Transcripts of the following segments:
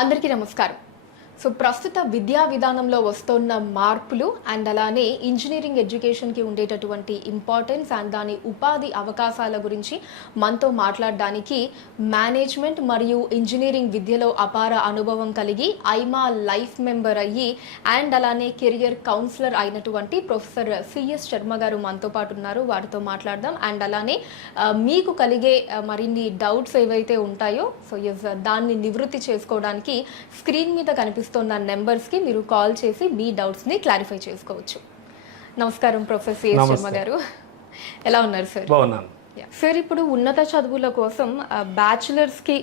అందరికీ నమస్కారం. సో ప్రస్తుత విద్యా విధానంలో వస్తున్న మార్పులు అండ్ అలానే ఇంజనీరింగ్ ఎడ్యుకేషన్కి ఉండేటటువంటి ఇంపార్టెన్స్ అండ్ దాని ఉపాధి అవకాశాల గురించి మనతో మాట్లాడడానికి మేనేజ్మెంట్ మరియు ఇంజనీరింగ్ విద్యలో అపార అనుభవం కలిగి ఐమా లైఫ్ మెంబర్ అయ్యి అండ్ అలానే కెరియర్ కౌన్సిలర్ అయినటువంటి ప్రొఫెసర్ సిఎస్ శర్మ గారు మనతో పాటు ఉన్నారు. వారితో మాట్లాడదాం. అండ్ అలానే మీకు కలిగే మరిన్ని డౌట్స్ ఏవైతే ఉంటాయో సో దాన్ని నివృత్తి చేసుకోవడానికి స్క్రీన్ మీద కనిపిస్తున్న నెంబర్స్కి మీరు కాల్ చేసి మీ డౌట్స్ని క్లారిఫై చేసుకోవచ్చు. నమస్కారం ప్రొఫెసర్ సిఎస్ శర్మ గారు, ఎలా ఉన్నారు సార్? బాగున్నాను సార్. ఇప్పుడు ఉన్నత చదువుల కోసం బ్యాచిలర్స్కి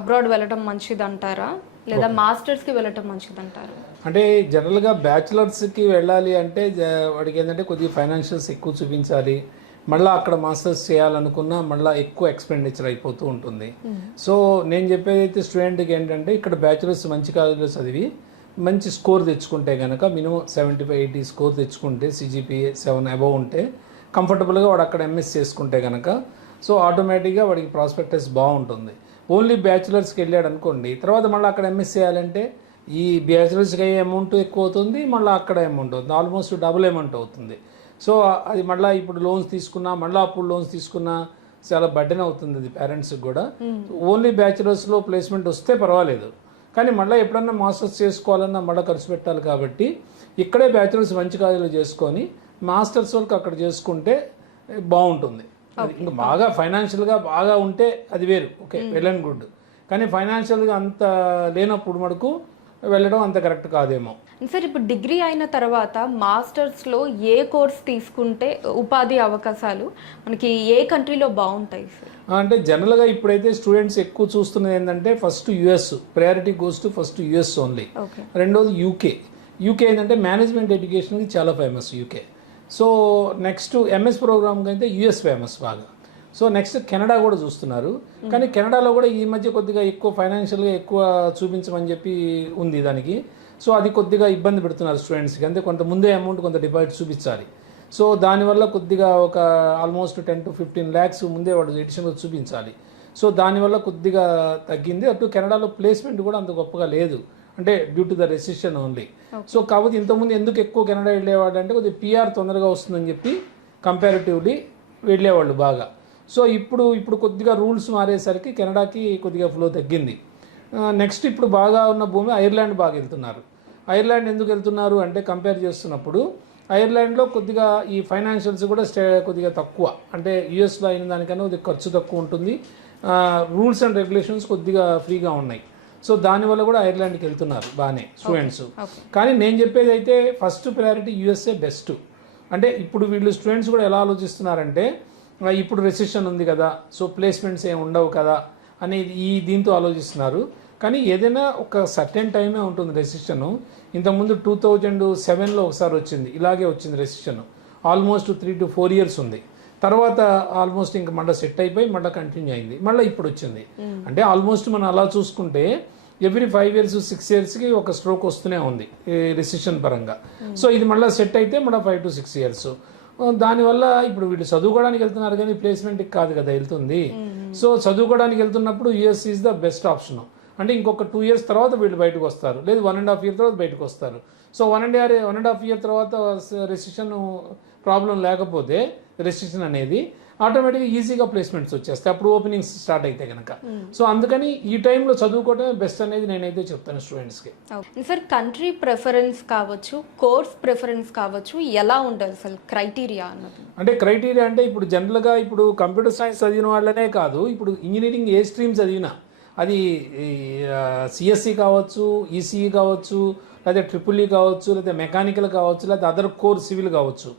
అబ్రాడ్ వెళ్ళడం మంచిదంటారా లేదా మాస్టర్స్కి వెళ్ళటం మంచిదంటారా? అంటే జనరల్గా బ్యాచిలర్స్కి వెళ్ళాలి అంటే వాడికి ఏంటంటే కొద్దిగా ఫైనాన్షియల్స్ ఎక్కువ చూపించాలి. మళ్ళీ అక్కడ మాస్టర్స్ చేయాలనుకున్నా మళ్ళీ ఎక్కువ ఎక్స్పెండిచర్ అయిపోతూ ఉంటుంది. సో నేను చెప్పేది అయితే స్టూడెంట్కి ఏంటంటే ఇక్కడ బ్యాచిలర్స్ మంచి కాలేజీలో చదివి మంచి స్కోర్ తెచ్చుకుంటే కనుక మినిమం 75-80 స్కోర్ తెచ్చుకుంటే CGPA 7 అబవ్ ఉంటే కంఫర్టబుల్గా వాడు అక్కడ ఎంఎస్ చేసుకుంటే కనుక సో ఆటోమేటిక్గా వాడికి ప్రాస్పెక్టస్ బాగుంటుంది. ఓన్లీ బ్యాచిలర్స్కి వెళ్ళాడు అనుకోండి, తర్వాత మళ్ళీ అక్కడ ఎంఎస్ చేయాలంటే ఈ బ్యాచిలర్స్కి అయ్యే అమౌంట్ ఎక్కువ అవుతుంది, మళ్ళీ అక్కడ అమౌంట్ అవుతుంది, ఆల్మోస్ట్ డబుల్ అమౌంట్ అవుతుంది. సో అది మళ్ళీ ఇప్పుడు లోన్స్ తీసుకున్నా మళ్ళీ అప్పుడు లోన్స్ తీసుకున్నా చాలా బర్డెన్ అవుతుంది అది పేరెంట్స్కి కూడా. ఓన్లీ బ్యాచిలర్స్లో ప్లేస్మెంట్ వస్తే పర్వాలేదు, కానీ మళ్ళీ ఎప్పుడన్నా మాస్టర్స్ చేసుకోవాలన్నా మళ్ళీ ఖర్చు పెట్టాలి. కాబట్టి ఇక్కడే బ్యాచిలర్స్ మంచి కాలేజీలో చేసుకొని మాస్టర్స్ వాళ్ళకి అక్కడ చేసుకుంటే బాగుంటుంది. ఇంకా బాగా ఫైనాన్షియల్గా బాగా ఉంటే అది వేరు, ఓకే, వెల్ అండ్ గుడ్. కానీ ఫైనాన్షియల్గా అంత లేనప్పుడు మటుకు వెళ్ళడం అంత కరెక్ట్ కాదేమో. సార్, ఇప్పుడు డిగ్రీ అయిన తర్వాత మాస్టర్స్లో ఏ కోర్స్ తీసుకుంటే ఉపాధి అవకాశాలు మనకి ఏ కంట్రీలో బాగుంటాయి సార్? అంటే జనరల్గా ఇప్పుడైతే స్టూడెంట్స్ ఎక్కువ చూస్తున్నది ఏంటంటే first US, priority goes to first US only. రెండోది యూకే ఏంటంటే మేనేజ్మెంట్ ఎడ్యుకేషన్కి చాలా famous UK. So next MS ప్రోగ్రామ్కి అయితే US ఫేమస్ బాగా. సో నెక్స్ట్ కెనడా కూడా చూస్తున్నారు, కానీ కెనడాలో కూడా ఈ మధ్య కొద్దిగా ఎక్కువ ఫైనాన్షియల్గా ఎక్కువ చూపించమని చెప్పి ఉంది దానికి. సో అది కొద్దిగా ఇబ్బంది పెడుతున్నారు స్టూడెంట్స్కి, అంటే కొంత ముందే అమౌంట్ కొంత డిపాజిట్ చూపించాలి. సో దానివల్ల కొద్దిగా ఒక ఆల్మోస్ట్ 10 to 15 lakhs ముందే వాడు ఎడిషన్గా చూపించాలి. సో దానివల్ల కొద్దిగా తగ్గింది. అటు కెనడాలో ప్లేస్మెంట్ కూడా అంత గొప్పగా లేదు, అంటే due to the recession only. So కాబట్టి ఇంతకుముందు ఎందుకు ఎక్కువ కెనడా వెళ్ళేవాడు అంటే కొద్దిగా PR తొందరగా వస్తుందని చెప్పి కంపారిటివ్లీ వెళ్ళేవాళ్ళు బాగా. సో ఇప్పుడు కొద్దిగా రూల్స్ మారేసరికి కెనడాకి కొద్దిగా ఫ్లో తగ్గింది. నెక్స్ట్ ఇప్పుడు బాగా ఉన్న భూమి ఐర్లాండ్ బాగా వెళ్తున్నారు. ఐర్లాండ్ ఎందుకు వెళ్తున్నారు అంటే కంపేర్ చేస్తున్నప్పుడు ఐర్లాండ్లో కొద్దిగా ఈ ఫైనాన్షియల్స్ కూడా కొద్దిగా తక్కువ, అంటే US అయిన దానికన్నా కొద్దిగా ఖర్చు తక్కువ ఉంటుంది, రూల్స్ అండ్ రెగ్యులేషన్స్ కొద్దిగా ఫ్రీగా ఉన్నాయి. సో దానివల్ల కూడా ఐర్లాండ్కి వెళ్తున్నారు బాగానే స్టూడెంట్స్. కానీ నేను చెప్పేది అయితే ఫస్ట్ ప్రయారిటీ USA బెస్ట్. అంటే ఇప్పుడు వీళ్ళు స్టూడెంట్స్ కూడా ఎలా ఆలోచిస్తున్నారంటే ఇప్పుడు రెసిషన్ ఉంది కదా, సో ప్లేస్మెంట్స్ ఏమి ఉండవు కదా అనేది దీంతో ఆలోచిస్తున్నారు. కానీ ఏదైనా ఒక సర్టెన్ టైమే ఉంటుంది రెసిషను. ఇంతకుముందు 2007లో ఒకసారి వచ్చింది, ఇలాగే వచ్చింది రెసిషన్. ఆల్మోస్ట్ 3 to 4 years ఉంది. తర్వాత ఆల్మోస్ట్ ఇంకా మళ్ళీ సెట్ అయిపోయి మళ్ళీ కంటిన్యూ అయింది, మళ్ళీ ఇప్పుడు వచ్చింది. అంటే ఆల్మోస్ట్ మనం అలా చూసుకుంటే ఎవ్రీ 5 years 6 yearsకి ఒక స్ట్రోక్ వస్తూనే ఉంది రెసిషన్ పరంగా. సో ఇది మళ్ళీ సెట్ అయితే మళ్ళీ 5 to 6 years. దానివల్ల ఇప్పుడు వీళ్ళు చదువుకోవడానికి వెళ్తున్నారు కానీ ప్లేస్మెంట్కి కాదు కదా వెళ్తుంది. సో చదువుకోవడానికి వెళ్తున్నప్పుడు US is the best option. అంటే ఇంకొక 2 years తర్వాత వీళ్ళు బయటకు వస్తారు, లేదు 1.5 year తర్వాత బయటకు వస్తారు. సో 1.5 year తర్వాత రెసిషన్ ప్రాబ్లం లేకపోతే రెసిషన్ అనేది ఆటోమేటిక్గా ఈజీగా ప్లేస్మెంట్స్ వచ్చేస్తాయి, అప్పుడు ఓపెనింగ్స్ స్టార్ట్ అయితే కనుక. సో అందుకని ఈ టైంలో చదువుకోవటమే బెస్ట్ అనేది నేనైతే చెప్తాను స్టూడెంట్స్కి. సార్, కంట్రీ ప్రిఫరెన్స్ కావచ్చు, కోర్స్ ప్రిఫరెన్స్ కావచ్చు, ఎలా ఉంటుంది అసలు క్రైటీరియా అన్నది? అంటే క్రైటీరియా అంటే ఇప్పుడు జనరల్గా ఇప్పుడు కంప్యూటర్ సైన్స్ చదివిన వాళ్ళనే కాదు, ఇప్పుడు ఇంజనీరింగ్ ఏ స్ట్రీమ్ చదివినా అది CSE కావచ్చు, ECE కావచ్చు, లేదా EEE కావచ్చు, లేదా మెకానికల్ కావచ్చు, లేదా అదర్ కోర్ సివిల్ కావచ్చు.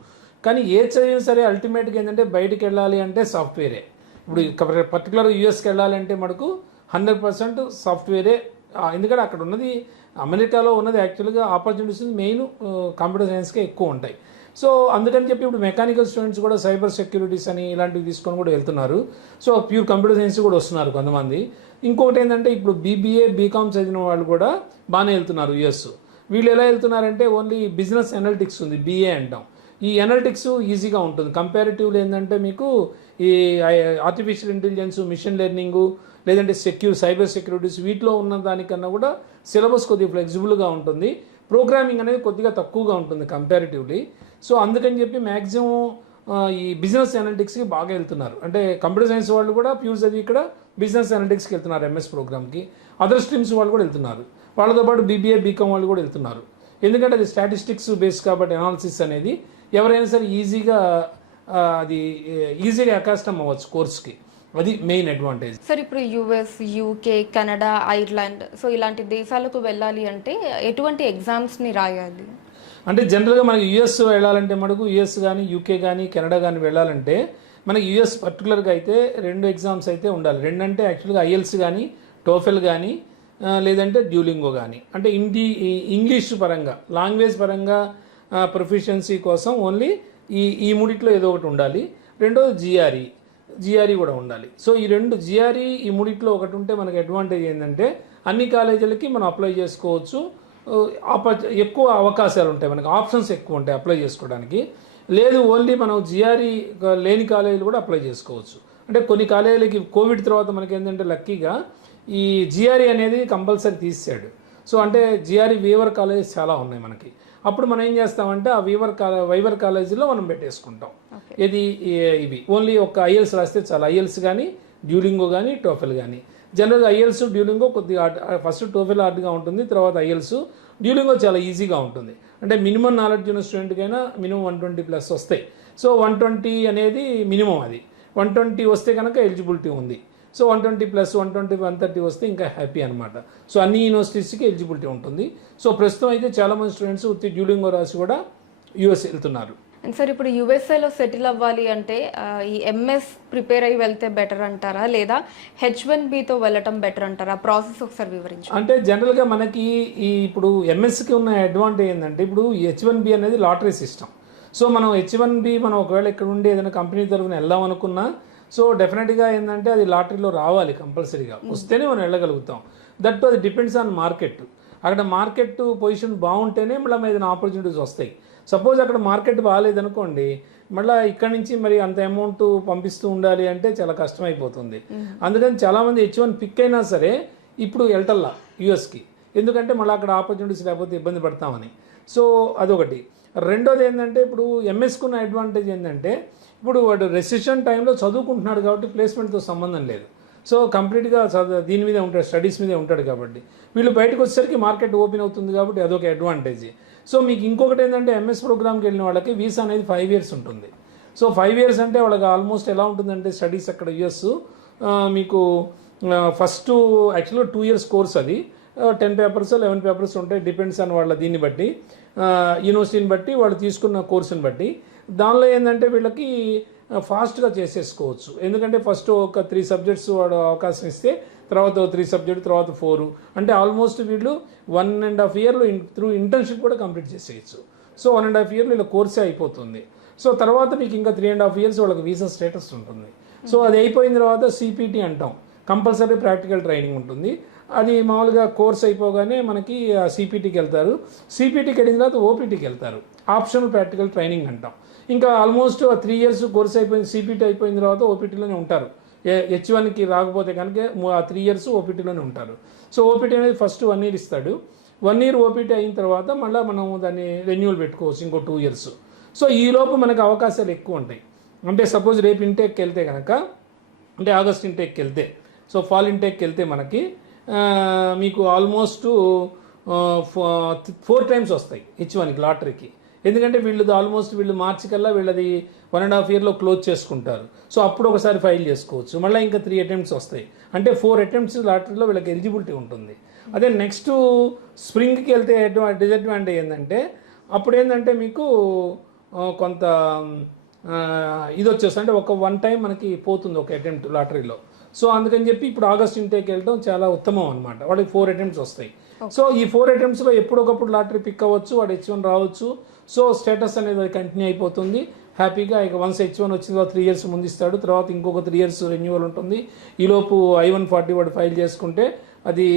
కానీ ఏ చదివినా సరే అల్టిమేట్గా ఏంటంటే బయటికి వెళ్ళాలి అంటే సాఫ్ట్వేరే. ఇప్పుడు పర్టికులర్ USకి వెళ్ళాలి అంటే మనకు 100% సాఫ్ట్వేరే. ఎందుకంటే అక్కడ ఉన్నది అమెరికాలో ఉన్నది యాక్చువల్గా ఆపర్చునిటీస్ మెయిన్ కంప్యూటర్ సైన్స్కే ఎక్కువ ఉంటాయి. సో అందుకని చెప్పి ఇప్పుడు మెకానికల్ స్టూడెంట్స్ కూడా సైబర్ సెక్యూరిటీస్ అని ఇలాంటివి తీసుకొని కూడా వెళ్తున్నారు. సో ప్యూర్ కంప్యూటర్ సైన్స్ కూడా వస్తున్నారు కొంతమంది. ఇంకొకటి ఏంటంటే ఇప్పుడు BBA BCom చదివిన వాళ్ళు కూడా బాగానే వెళ్తున్నారు US. వీళ్ళు ఎలా వెళ్తున్నారంటే ఓన్లీ బిజినెస్ అనలిటిక్స్ ఉంది, BA అంటాం. ఈ అనలిటిక్స్ ఈజీగా ఉంటుంది కంపారిటివ్లీ. ఏంటంటే మీకు ఈ ఆర్టిఫిషియల్ ఇంటెలిజెన్స్, మిషన్ లెర్నింగు, లేదంటే సైబర్ సెక్యూరిటీస్ వీటిలో ఉన్న దానికన్నా కూడా సిలబస్ కొద్దిగా ఫ్లెక్సిబుల్గా ఉంటుంది. ప్రోగ్రామింగ్ అనేది కొద్దిగా తక్కువగా ఉంటుంది కంపారిటివ్లీ. సో అందుకని చెప్పి మ్యాక్సిమం ఈ బిజినెస్ అనలిటిక్స్కి బాగా వెళ్తున్నారు. అంటే కంప్యూటర్ సైన్స్ వాళ్ళు కూడా ప్యూర్ చదివి ఇక్కడ బిజినెస్ అనలిటిక్స్కి వెళ్తున్నారు ఎంఎస్ ప్రోగ్రామ్కి. అదర్ స్ట్రీమ్స్ వాళ్ళు కూడా వెళ్తున్నారు. వాళ్ళతో పాటు బీబీఏ బీకామ్ వాళ్ళు కూడా వెళ్తున్నారు. ఎందుకంటే అది స్టాటిస్టిక్స్ బేస్ కాబట్టి అనాలిసిస్ అనేది ఎవరైనా సరే ఈజీగా అకాస్టమ్ అవ్వచ్చు కోర్స్కి. అది మెయిన్ అడ్వాంటేజ్. సార్ ఇప్పుడు US, UK, Canada, Ireland so ఇలాంటి దేశాలకు వెళ్ళాలి అంటే ఎటువంటి ఎగ్జామ్స్ని రాయాలి? అంటే జనరల్గా మనకి యుఎస్ వెళ్ళాలంటే మనకు యుఎస్ కానీ యూకే కానీ కెనడా కానీ వెళ్ళాలంటే మనకి యుఎస్ పర్టికులర్గా అయితే 2 ఎగ్జామ్స్ అయితే ఉండాలి. 2 అంటే యాక్చువల్గా ఐఎల్స్ కానీ టోఫెల్ కానీ లేదంటే డ్యూలింగో కానీ. అంటే ఇంగ్లీష్ పరంగా లాంగ్వేజ్ పరంగా ప్రొఫిషియన్సీ కోసం ఓన్లీ ఈ మూడిట్లో ఏదో ఒకటి ఉండాలి. రెండోది జిఆర్ఈ కూడా ఉండాలి. సో ఈ 2 జిఆర్ఈ ఈ మూడిట్లో ఒకటి ఉంటే మనకి అడ్వాంటేజ్ ఏంటంటే అన్ని కాలేజీలకి మనం అప్లై చేసుకోవచ్చు. ఎక్కువ అవకాశాలు ఉంటాయి, మనకి ఆప్షన్స్ ఎక్కువ ఉంటాయి అప్లై చేసుకోవడానికి. లేదు ఓన్లీ మనం జిఆర్ఈ లేని కాలేజీలు కూడా అప్లై చేసుకోవచ్చు. అంటే కొన్ని కాలేజీలకి కోవిడ్ తర్వాత మనకి ఏంటంటే లక్కీగా ఈ జిఆర్ఈ అనేది కంపల్సరీ తీసాడు. సో అంటే జిఆర్ఈ వీవర్ కాలేజెస్ చాలా ఉన్నాయి మనకి. అప్పుడు మనం ఏం చేస్తామంటే ఆ వైవర్ కాలేజీలో మనం పెట్టేసుకుంటాం. ఇవి ఓన్లీ ఒక ఐఎల్స్ రాస్తే చాలా. ఐఎల్స్ కానీ డ్యూలింగో కానీ టోఫెల్ కానీ. జనరల్గా ఐఎల్స్ డ్యూలింగో కొద్దిగా ఫస్ట్ టోఫెల్ హార్డ్గా ఉంటుంది, తర్వాత ఐఎల్స్. డ్యూలింగో చాలా ఈజీగా ఉంటుంది. అంటే మినిమం నాలెడ్జ్ ఉన్న స్టూడెంట్కైనా మినిమం 120+ వస్తాయి. సో 120 అనేది మినిమం. అది 120 వస్తే కనుక ఎలిజిబిలిటీ ఉంది. సో 120+, 120, 130 వస్తే ఇంకా హ్యాపీ అనమాట. సో అన్ని యూనివర్సిటీస్కి ఎలిజిబిలిటీ ఉంటుంది. సో ప్రస్తుతం అయితే చాలామంది స్టూడెంట్స్ డ్యూలింగో రాసి కూడా యూఎస్ వెళ్తున్నారు. అండ్ సార్ ఇప్పుడు యూఎస్ఏలో సెటిల్ అవ్వాలి అంటే ఈ ఎంఎస్ ప్రిపేర్ అయ్యి వెళ్తే బెటర్ అంటారా, లేదా H1Bతో వెళ్ళటం బెటర్ అంటారా? ప్రాసెస్ ఒకసారి వివరించండి. అంటే జనరల్గా మనకి ఇప్పుడు ఎంఎస్కి ఉన్న అడ్వాంటేజ్ ఏంటంటే ఇప్పుడు H1B అనేది లాటరీ సిస్టమ్. సో మనం H1B మనం ఒకవేళ ఇక్కడ ఉండి ఏదైనా కంపెనీ తరఫున వెళ్దాం అనుకున్నా సో డెఫినెట్గా ఏంటంటే అది లాటరీలో రావాలి కంపల్సరీగా, వస్తేనే మనం వెళ్ళగలుగుతాం. దట్ అది డిపెండ్స్ ఆన్ మార్కెట్. అక్కడ మార్కెట్ పొజిషన్ బాగుంటేనే మళ్ళీ ఏదైనా ఆపర్చునిటీస్ వస్తాయి. సపోజ్ అక్కడ మార్కెట్ బాగాలేదనుకోండి, మళ్ళీ ఇక్కడ నుంచి మరి అంత అమౌంట్ పంపిస్తూ ఉండాలి అంటే చాలా కష్టమైపోతుంది. అందుకని చాలామంది H1 పిక్ అయినా సరే ఇప్పుడు వెళ్ళటల్లా యూఎస్కి, ఎందుకంటే మళ్ళీ అక్కడ ఆపర్చునిటీస్ లేకపోతే ఇబ్బంది పడతామని. సో అదొకటి. రెండోది ఏంటంటే ఇప్పుడు ఎంఎస్కున్న అడ్వాంటేజ్ ఏంటంటే ఇప్పుడు వాడు రెసిషన్ టైంలో చదువుకుంటున్నాడు కాబట్టి ప్లేస్మెంట్తో సంబంధం లేదు. సో కంప్లీట్గా దీని మీదే ఉంటాడు, స్టడీస్ మీదే ఉంటాడు కాబట్టి వీళ్ళు బయటకు వచ్చేసరికి మార్కెట్ ఓపెన్ అవుతుంది కాబట్టి అదొక అడ్వాంటేజ్. సో మీకు ఇంకొకటి ఏంటంటే ఎంఎస్ ప్రోగ్రామ్కి వెళ్ళిన వాళ్ళకి వీసా అనేది 5 years ఉంటుంది. సో 5 years అంటే వాళ్ళకి ఆల్మోస్ట్ ఎలా ఉంటుందంటే స్టడీస్ అక్కడ యూఎస్ మీకు ఫస్ట్ యాక్చువల్గా 2 years కోర్స్. అది 10 papers 11 papers ఉంటాయి, డిపెండ్స్ ఆన్ వాళ్ళ దీన్ని బట్టి యూనివర్సిటీని బట్టి వాళ్ళు తీసుకున్న కోర్సుని బట్టి. దానిలో ఏంటంటే వీళ్ళకి ఫాస్ట్గా చేసేసుకోవచ్చు. ఎందుకంటే ఫస్ట్ ఒక 3 subjects వాడు అవకాశం ఇస్తే తర్వాత 3 subjects, తర్వాత 4, అంటే ఆల్మోస్ట్ వీళ్ళు 1.5 year త్రూ ఇంటర్న్షిప్ కూడా కంప్లీట్ చేసేయచ్చు. సో 1.5 year ఇలా కోర్సే అయిపోతుంది. సో తర్వాత మీకు ఇంకా 3.5 years వాళ్ళకి వీసా స్టేటస్ ఉంటుంది. సో అది అయిపోయిన తర్వాత సిపిటి అంటాం, కంపల్సరీ ప్రాక్టికల్ ట్రైనింగ్ ఉంటుంది. అది మామూలుగా కోర్స్ అయిపోగానే మనకి సిపిటికి వెళ్తారు. సిపిటికి వెళ్ళిన తర్వాత ఓపీటీకి వెళ్తారు, ఆప్షనల్ ప్రాక్టికల్ ట్రైనింగ్ అంటాం. ఇంకా ఆల్మోస్ట్ 3 years కోర్స్ అయిపోయింది, సిపిటి అయిపోయిన తర్వాత ఓపీటీలోనే ఉంటారు. H1కి రాకపోతే కనుక 3 years ఓపీటీలోనే ఉంటారు. సో ఓపీటీ అనేది ఫస్ట్ 1 year ఇస్తాడు. 1 year ఓపీటీ అయిన తర్వాత మళ్ళీ మనం దాన్ని రెన్యూవల్ పెట్టుకోవచ్చు ఇంకో 2 years. సో ఈలోపు మనకు అవకాశాలు ఎక్కువ ఉంటాయి. అంటే సపోజ్ రేపు ఇంటేక్కి వెళ్తే కనుక, అంటే ఆగస్ట్ ఇంటేక్కి వెళ్తే, సో ఫాల్ ఇంటేక్కి వెళ్తే మనకి మీకు ఆల్మోస్ట్ 4 times వస్తాయి H1కి లాటరీకి. ఎందుకంటే వీళ్ళు మార్చి కల్లా వీళ్ళది 1.5 yearలో క్లోజ్ చేసుకుంటారు. సో అప్పుడు ఒకసారి ఫైల్ చేసుకోవచ్చు, మళ్ళీ ఇంకా 3 attempts వస్తాయి. అంటే 4 attempts లాటరీలో వీళ్ళకి ఎలిజిబిలిటీ ఉంటుంది. అదే నెక్స్ట్ స్ప్రింగ్కి వెళ్తే డిసడ్వాంటేజ్ ఏంటంటే అప్పుడు ఏంటంటే మీకు కొంత ఇది వచ్చేస్తుంది, అంటే ఒక 1 time మనకి పోతుంది ఒక అటెంప్ట్ లాటరీలో. సో అందుకని చెప్పి ఇప్పుడు ఆగస్ట్ ఇంటేక్ వెళ్ళడం చాలా ఉత్తమం అనమాట. వాళ్ళకి 4 attempts వస్తాయి. సో ఈ 4 attemptsలో ఎప్పుడొకప్పుడు లాటరీ పిక్ అవ్వచ్చు, వాడు H1 రావచ్చు. సో స్టేటస్ అనేది అది కంటిన్యూ అయిపోతుంది హ్యాపీగా. ఇక వన్స్ H1 వచ్చిన తర్వాత 3 years ముందు ఇస్తాడు, తర్వాత ఇంకొక 3 years రెన్యూవల్ ఉంటుంది. ఈలోపు I-140 వాడు ఫైల్ చేసుకుంటే అది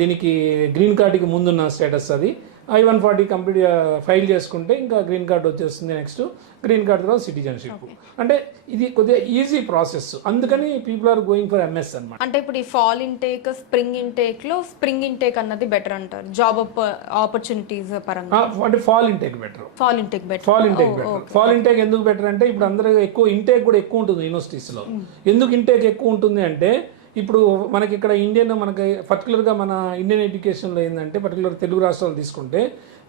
దీనికి గ్రీన్ కార్డుకి ముందున్న స్టేటస్ అది. I-140 కంప్లీట్ ఫైల్ చేసుకుంటే ఇంకా గ్రీన్ కార్డ్ వచ్చేస్తుంది. నెక్స్ట్ గ్రీన్ కార్డ్ తర్వాత సిటిజన్షిప్. అంటే ఇది కొద్దిగా ఈజీ ప్రాసెస్, అందుకని people are going for MS అనమాట. అంటే ఇప్పుడు ఈ ఫాల్ ఇంటేక్ స్ప్రింగ్ ఇంటేక్ లో స్ప్రింగ్ ఇంటేక్ అన్నది బెటర్ అంటారు జాబ్ ఆపర్చునిటీస్ పరంగా. అంటే fall intake better. Fall intake better. Fall intake ఎందుకు బెటర్ అంటే ఇప్పుడు అందరూ ఎక్కువ ఇంటేక్ కూడా ఎక్కువ ఉంటుంది యూనివర్సిటీస్లో. ఎందుకు ఇంటేక్ ఎక్కువ ఉంటుంది అంటే ఇప్పుడు మనకి ఇక్కడ మనకి పర్టికులర్గా మన ఇండియన్ ఎడ్యుకేషన్లో ఏంటంటే పర్టికులర్ తెలుగు రాష్ట్రాలు తీసుకుంటే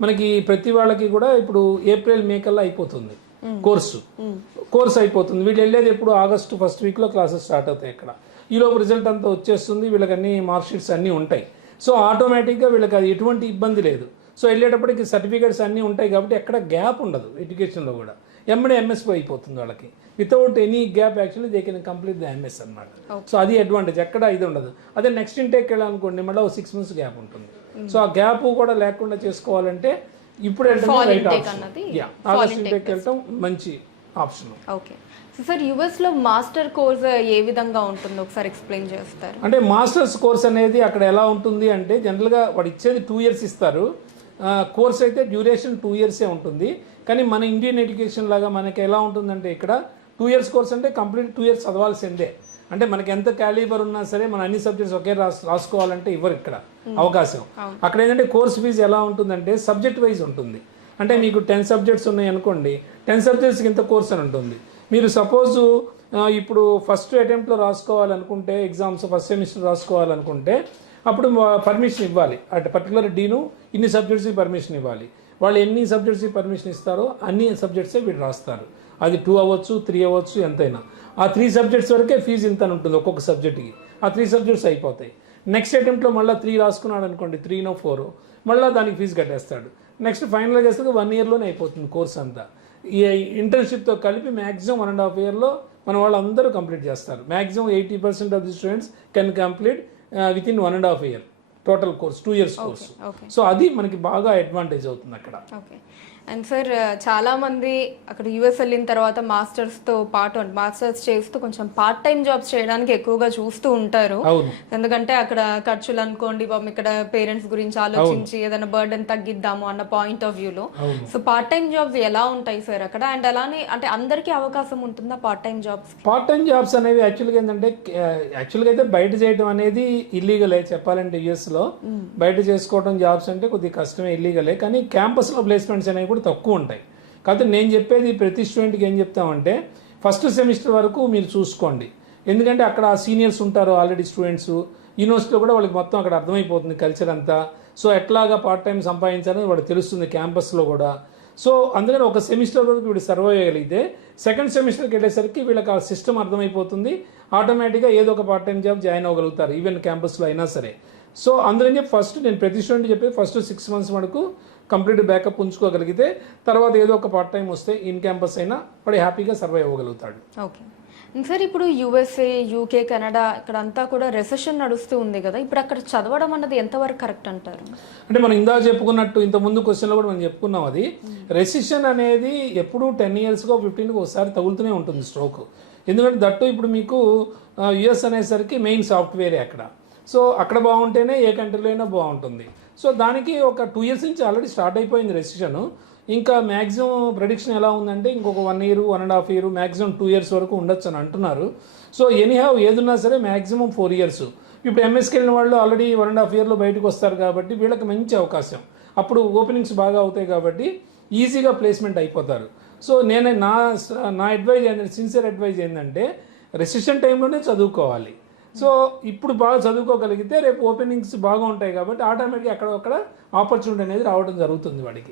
మనకి ప్రతి వాళ్ళకి కూడా ఇప్పుడు ఏప్రిల్ మే కల్లా అయిపోతుంది కోర్సు అయిపోతుంది. వీళ్ళు వెళ్ళేది ఎప్పుడు ఆగస్టు ఫస్ట్ వీక్లో క్లాసెస్ స్టార్ట్ అవుతాయి. ఇక్కడ ఈలోపు రిజల్ట్ అంతా వచ్చేస్తుంది, వీళ్ళకి అన్ని మార్క్ షీట్స్ అన్నీ ఉంటాయి. సో ఆటోమేటిక్గా వీళ్ళకి అది ఎటువంటి ఇబ్బంది లేదు. సో వెళ్ళేటప్పటికి సర్టిఫికేట్స్ అన్నీ ఉంటాయి కాబట్టి ఎక్కడ గ్యాప్ ఉండదు ఎడ్యుకేషన్లో కూడా. ఎంఎస్పీ అయిపోతుంది వాళ్ళకి without any gap. Actually they can complete the MS అనమాట. సో అది అడ్వాంటేజ్, ఎక్కడ ఇది ఉండదు. అదే నెక్స్ట్ ఇంటేక్ వెళ్ళాలనుకోండి మళ్ళీ 6 months గ్యాప్ ఉంటుంది. సో ఆ గ్యాప్ కూడా లేకుండా చేసుకోవాలంటే ఇప్పుడు ఆగస్ట్ ఇంటేక్ వెళ్ళటం మంచి ఆప్షన్. ఓకే సార్, యుఎస్లో మాస్టర్ కోర్స్ ఏ విధంగా ఉంటుందో ఒకసారి ఎక్స్ప్లెయిన్ చేస్తారు. అంటే మాస్టర్స్ కోర్స్ అనేది అక్కడ ఎలా ఉంటుంది అంటే జనరల్గా వాడు ఇచ్చేది 2 years ఇస్తారు. కోర్స్ అయితే డ్యూరేషన్ 2 years ఉంటుంది. కానీ మన ఇండియన్ ఎడ్యుకేషన్ లాగా మనకి ఎలా ఉంటుందంటే ఇక్కడ 2 years కోర్స్ అంటే కంప్లీట్ 2 years చదవాల్సిందే. అంటే మనకి ఎంత క్యాలిబర్ ఉన్నా సరే మన అన్ని సబ్జెక్ట్స్ ఒకే రాసుకోవాలంటే ఇవ్వరు ఇక్కడ అవకాశం. అక్కడ ఏంటంటే కోర్స్ ఫీజు ఎలా ఉంటుందంటే సబ్జెక్ట్ వైజ్ ఉంటుంది. అంటే మీకు 10 subjects ఉన్నాయి అనుకోండి, 10 subjectsకి ఇంత కోర్స్ అని ఉంటుంది. మీరు సపోజు ఇప్పుడు ఫస్ట్ అటెంప్ట్లో రాసుకోవాలనుకుంటే ఎగ్జామ్స్ ఫస్ట్ సెమిస్టర్ రాసుకోవాలనుకుంటే అప్పుడు పర్మిషన్ ఇవ్వాలి. అంటే పర్టికులర్ డీను ఇన్ని సబ్జెక్ట్స్కి పర్మిషన్ ఇవ్వాలి. వాళ్ళు ఎన్ని సబ్జెక్ట్స్కి పర్మిషన్ ఇస్తారో అన్ని సబ్జెక్ట్సే వీళ్ళు రాస్తారు. అది 2 అవ్వచ్చు 3 అవ్వచ్చు ఎంతైనా. ఆ 3 subjects వరకే ఫీజు ఇంత ఉంటుంది ఒక్కొక్క సబ్జెక్ట్కి. ఆ 3 subjects అయిపోతాయి. నెక్స్ట్ అటెంప్ట్లో మళ్ళీ 3 రాసుకున్నాడు అనుకోండి, 3 or 4 మళ్ళీ దానికి ఫీజు కట్టేస్తాడు. నెక్స్ట్ ఫైనల్గా చేస్తే 1 yearలోనే అయిపోతుంది కోర్స్ అంతా. ఈ ఇంటర్న్షిప్తో కలిపి మ్యాక్సిమం 1.5 yearలో మన వాళ్ళు అందరూ కంప్లీట్ చేస్తారు. Maximum 80% of the students can complete with in 1.5 year total course, 2 years course. So అది మనకి బాగా అడ్వాంటేజ్ అవుతుంది అక్కడ. అండ్ సార్ చాలా మంది అక్కడ యూఎస్ వెళ్ళిన తర్వాత మాస్టర్స్తో పాటు మాస్టర్స్ చేస్తూ కొంచెం పార్ట్ టైం జాబ్స్ చేయడానికి ఎక్కువగా చూస్తూ ఉంటారు. ఎందుకంటే అక్కడ ఖర్చులు అనుకోండి, ఇక్కడ పేరెంట్స్ గురించి ఆలోచించి ఏదైనా బర్డెన్ తగ్గిద్దాము అన్న పాయింట్ ఆఫ్ వ్యూలో. సో పార్ట్ టైం జాబ్స్ ఎలా ఉంటాయి సార్ అక్కడ? అండ్ అలానే అంటే అందరికీ అవకాశం ఉంటుందా part time jobs? Part time jobs అనేవి యాక్చువల్గా ఏంటంటే అయితే బయట చేయడం అనేది ఇల్లీగలే చెప్పాలంటే. యూఎస్లో బయట చేసుకోవడం జాబ్స్ అంటే కొద్దిగా కష్టమే, ఇల్లీగలే. కానీ క్యాంపస్లో ప్లేస్మెంట్స్ అనేవి తక్కువ ఉంటాయి. కాబట్టి నేను చెప్పేది ప్రతి స్టూడెంట్కి ఏం చెప్తామంటే ఫస్ట్ సెమిస్టర్ వరకు మీరు చూసుకోండి. ఎందుకంటే అక్కడ సీనియర్స్ ఉంటారు ఆల్రెడీ స్టూడెంట్స్. యూనివర్సిటీలో కూడా వాళ్ళకి మొత్తం అక్కడ అర్థమైపోతుంది కల్చర్ అంతా. సో ఎట్లాగా పార్ట్ టైం సంపాదించాలని వాడు తెలుస్తుంది క్యాంపస్లో కూడా. సో అందుకని ఒక సెమిస్టర్ వరకు వీడు సర్వైవ్ అయ్యగలిగితే సెకండ్ సెమిస్టర్కి వెళ్ళేసరికి వీళ్ళకి ఆ సిస్టమ్ అర్థమైపోతుంది. ఆటోమేటిక్గా ఏదో ఒక పార్ట్ టైం జాబ్ జాయిన్ అవ్వగలుగుతారు ఈవెన్ క్యాంపస్లో అయినా సరే. సో అందుకని చెప్పి ఫస్ట్ నేను ప్రతి స్టూడెంట్ చెప్పేది ఫస్ట్ 6 months వరకు కంప్లీట్ బ్యాకప్ ఉంచుకోగలిగితే తర్వాత ఏదో ఒక పార్ట్ టైం వస్తే ఇన్ క్యాంపస్ అయినా వాడు హ్యాపీగా సర్వైవ్ అవ్వగలుగుతాడు. ఓకే సార్, ఇప్పుడు యూఎస్ఏ, యూకే, కెనడా ఇక్కడ అంతా కూడా రెసెషన్ నడుస్తూ ఉంది కదా, ఇప్పుడు అక్కడ చదవడం అన్నది ఎంతవరకు కరెక్ట్ అంటారు? అంటే మనం ఇందా చెప్పుకున్నట్టు ఇంతకుముందు క్వశ్చన్లో కూడా మనం చెప్పుకున్నాం, అది రెసిషన్ అనేది ఎప్పుడూ 10 yearsకో 15కి ఒకసారి తగులుతూనే ఉంటుంది స్ట్రోక్. ఎందుకంటే దట్టు ఇప్పుడు మీకు యుఎస్ అనేసరికి మెయిన్ సాఫ్ట్వేరే అక్కడ. సో అక్కడ బాగుంటేనే ఏ కంట్రీలో అయినా బాగుంటుంది. సో దానికి ఒక 2 years నుంచి ఆల్రెడీ స్టార్ట్ అయిపోయింది రెసిషన్. ఇంకా మ్యాక్సిమం ప్రెడిక్షన్ ఎలా ఉందంటే ఇంకొక 1 year, 1.5 year, మ్యాక్సిమం 2 years వరకు ఉండొచ్చు అని అంటున్నారు. సో ఎనీహావ్ ఏదున్నా సరే మ్యాక్సిమం 4 years. ఇప్పుడు ఎంఎస్కి వెళ్ళిన వాళ్ళు ఆల్రెడీ 1.5 yearలో బయటకు వస్తారు కాబట్టి వీళ్ళకి మంచి అవకాశం. అప్పుడు ఓపెనింగ్స్ బాగా అవుతాయి కాబట్టి ఈజీగా ప్లేస్మెంట్ అయిపోతారు. సో నేను నా అడ్వైజ్ ఏంటంటే, సిన్సియర్ అడ్వైజ్ ఏంటంటే రెసిషన్ టైంలోనే చదువుకోవాలి. సో ఇప్పుడు బాగా చదువుకోగలిగితే రేపు ఓపెనింగ్స్ బాగా ఉంటాయి కాబట్టి ఆటోమేటిక్గా అక్కడ ఆపర్చునిటీ అనేది రావడం జరుగుతుంది వాడికి.